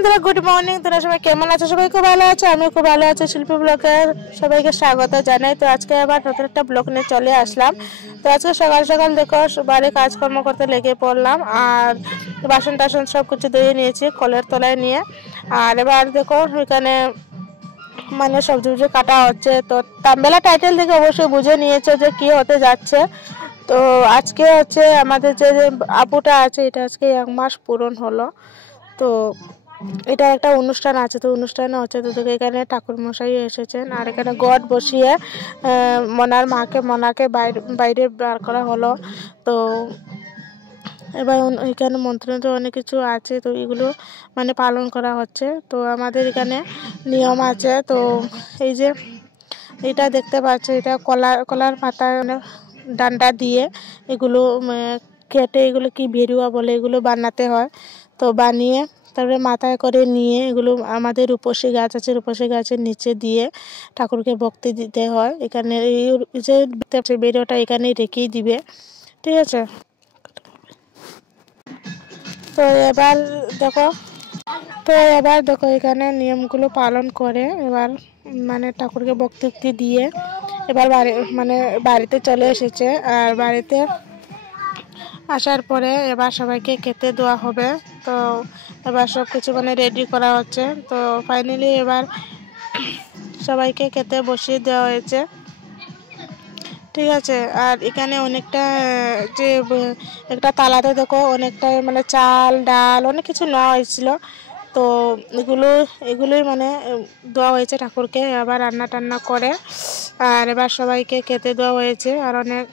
বন্ধুরা, good morning. তোরা সবাই কেমন আছো? সবাই খুব ভালো আছো, আমি খুব ভালো আছি। শিল্পী ব্লগের সবাইকে স্বাগত জানাই। তো আজকে আবার নতুন একটা ব্লগ নিয়ে চলে আসলাম। তো আজকে সকাল সকাল দেখো বাড়ির কাজকর্ম করতে লেগে পড়লাম, আর বাসন টাসন সব কিছু ধুয়ে নিয়েছি কলের তলায় নিয়ে। আর এবার দেখো এখানে মানে সবজি টবজি কাটা হচ্ছে। তো তাম্বেলা টাইটেল থেকে অবশ্যই বুঝে নিয়েছে যে কি হতে যাচ্ছে। তো আজকে হচ্ছে আমাদের যে আপুটা আছে, এটা আজকে 1 মাস পূরণ হলো। তো এটা একটা অনুষ্ঠান আছে, তো অনুষ্ঠানে হচ্ছে তো এখানে ঠাকুর মশাই এসেছেন, আর এখানে গড বসিয়ে মনাকে বাইরে বার করা হলো। তো এবার এখানে মন্ত্র অনেক কিছু আছে, তো এগুলো মানে পালন করা হচ্ছে। তো আমাদের এখানে নিয়ম আছে। তো এই যে এটা দেখতে পাচ্ছ, এটা কলার পাতা ডান্ডা দিয়ে এগুলো কেটে, এগুলো কি ভেরুয়া বলে, এগুলো বানাতে হয়। তো বানিয়ে তারপরে মাথায় করে নিয়ে এগুলো আমাদের রূপসী গাছ আছে, রূপসী গাছের নিচে দিয়ে ঠাকুরকে ভক্তি দিতে হয়। এখানে এই যে বেরোটা এখানেই রেখেই দিবে, ঠিক আছে। তো এবার দেখো এখানে নিয়মগুলো পালন করে এবার মানে ঠাকুরকে ভক্তি দিয়ে এবার বাড়িতে চলে এসেছে। আর বাড়িতে আসার পরে এবার সবাইকে খেতে দেওয়া হবে। তো এবার সব কিছু মানে রেডি করা হচ্ছে। তো ফাইনালি এবার সবাইকে খেতে বসিয়ে দেওয়া হয়েছে, ঠিক আছে। আর এখানে অনেকটা যে একটা তালাতে দেখো অনেকটা মানে চাল ডাল অনেক কিছু নেওয়া হয়েছিল। তো এগুলোই মানে দেওয়া হয়েছে ঠাকুরকে। আবার রান্না টান্না করে আর এবার সবাইকে খেতে দেওয়া হয়েছে। আর অনেক